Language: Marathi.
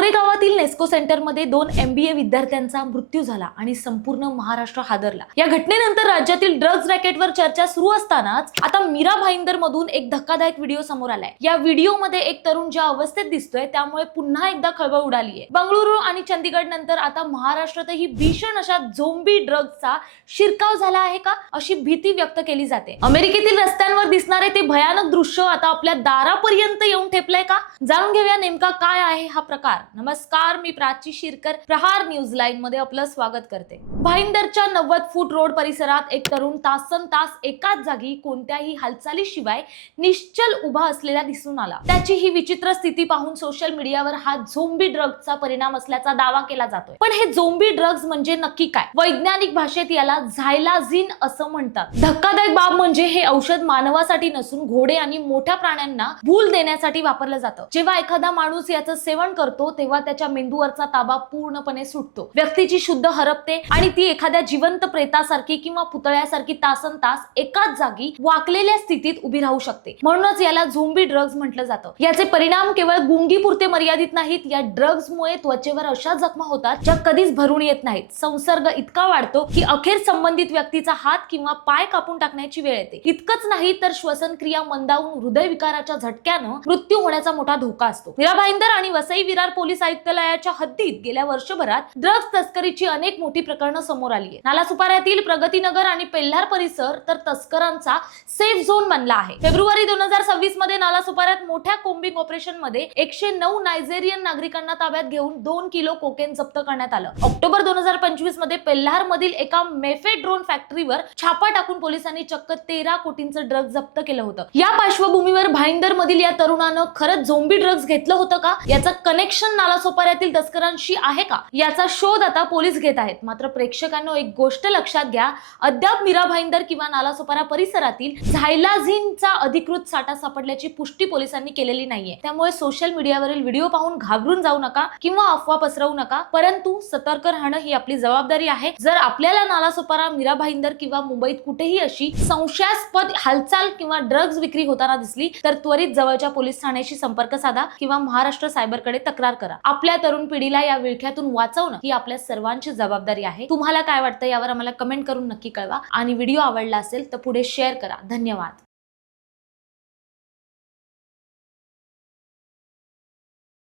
गोरेगावातील नेस्को सेंटरमध्ये 2 MBA विद्यार्थ्यांचा मृत्यू झाला आणि संपूर्ण महाराष्ट्र हादरला। या घटनेनंतर राज्यातील ड्रग्ज रॅकेटवर चर्चा सुरू असतानाच आता मीरा भाईंदर मधून एक धक्कादायक व्हिडिओ समोर आलाय। या व्हिडिओमध्ये एक तरुण ज्या अवस्थेत दिसतोय त्यामुळे पुन्हा एकदा खळबळ उडालीये। बंगळुरू आणि चंदीगड नंतर आता महाराष्ट्रातही भीषण अशा झोंबी ड्रग्जचा शिरकाव झाला आहे का अशी भीती व्यक्त केली जाते। अमेरिकेतील रस्त्यांवर दिसणारे ते भयानक दृश्य आता आपल्या दारापर्यंत येऊन ठेपलंय का? जाणून घेऊया नेमका काय आहे हा प्रकार। नमस्कार, मी प्राची शिरकर, प्रहार न्यूज लाईन मध्ये आपलं स्वागत करते। भाईंदरच्या 90 फूट रोड परिसरात एक तरुण तासनतास एकाच जागी कोणत्याही हालचालीशिवाय निश्चल उभा असलेला दिसून आला। त्याची ही विचित्र स्थिती पाहून सोशल मीडियावर हा झोंबी ड्रग्जचा परिणाम असल्याचा दावा केला जातोय। पण हे झोंबी ड्रग्ज म्हणजे नक्की काय? वैज्ञानिक भाषेत याला झायलाझिन असं म्हणतात। धक्कादायक बाब म्हणजे हे औषध मानवासाठी नसून घोडे आणि मोठ्या प्राण्यांना भूल देण्यासाठी वापरलं जातं। जेव्हा एखादा माणूस याचं सेवन करतो तेव्हा त्याच्या मेंदूवरचा ताबा पूर्णपणे सुटतो, व्यक्तीची शुद्ध हरपते आणि ती एखाद्या जिवंत प्रेतासारखी किंवा पुतळ्यासारखी तासनतास एकाच जागी वाकलेल्या स्थितीत उभी राहू शकते। म्हणूनच याला झोंबी ड्रग्ज म्हटलं जातं। याचे परिणाम केवळ गुंगीपुरते मर्यादित नाहीत, या ड्रग्जमुळे त्वचेवर अशा जखमा होतात ज्या कधीच भरून येत नाहीत। संसर्ग इतका वाढतो की अखेर संबंधित व्यक्तीचा हात किंवा पाय कापून टाकण्याची वेळ येते। इतकंच नाही तर श्वसन क्रिया मंदावून हृदयविकाराच्या झटक्यानं मृत्यू होण्याचा मोठा धोका असतो। मीरा भाईंदर आणि वसई विरार पोलीस आयुक्तालयाच्या हद्दीत गेल्या वर्षभरात ड्रग्ज तस्करीची अनेक मोठी प्रकरणं समोर आली आहेत। नालासोपाऱ्यातील प्रगतीनगर आणि पेल्हार परिसर तर तस्करांचा सेफ झोन बनला आहे। फेब्रुवारी 2026 मध्ये नालासोपाऱ्यात मोठ्या कोम्बिंग ऑपरेशन मध्ये 109 नायजेरियन नागरिकांना ताब्यात घेऊन 2 किलो कोकेन जप्त करण्यात आलं। ऑक्टोबर 2025 मध्ये पेल्हार मधील एका मेफेड्रोन फॅक्टरीवर छापा टाकून पोलिसांनी चक्क 13 कोटींचं ड्रग्ज जप्त केलं होतं। या पार्श्वभूमीवर भाईंदर मधील या तरुणानं खरंच झोंबी ड्रग्ज घेतलं होतं का? याचं कनेक्शन नालासोपाऱ्यातील तस्करांशी आहे का? याचा शोध आता पोलीस घेत आहेत। मात्र प्रेक्षकांनो, एक गोष्ट लक्षात घ्या, अद्याप मीरा भाईंदर किंवा नालासोपारा परिसरातील झायलाझिनचा अधिकृत साठा सापडल्याची पुष्टी पोलिसांनी केलेली नाहीये। त्यामुळे सोशल मीडियावरील व्हिडिओ पाहून घाबरून जाऊ नका किंवा अफवा पसरवू नका, परंतु सतर्क राहणं ही आपली जबाबदारी आहे। जर आपल्याला नालासोपारा, मीरा भाईंदर किंवा मुंबईत कुठेही अशी संशयास्पद हालचाल किंवा ड्रग्ज विक्री होताना दिसली तर त्वरित जवळच्या पोलीस ठाण्याशी संपर्क साधा किंवा महाराष्ट्र सायबरकडे तक्रार करा। आपल्या तरुण पिढीला या विळख्यातून वाचवणं ही आपल्या सर्वांची जबाबदारी आहे। तुम्हाला काय वाटतं यावर आम्हाला कमेंट करून नक्की कळवा आणि व्हिडिओ आवडला असेल तर पुढे शेअर करा। धन्यवाद।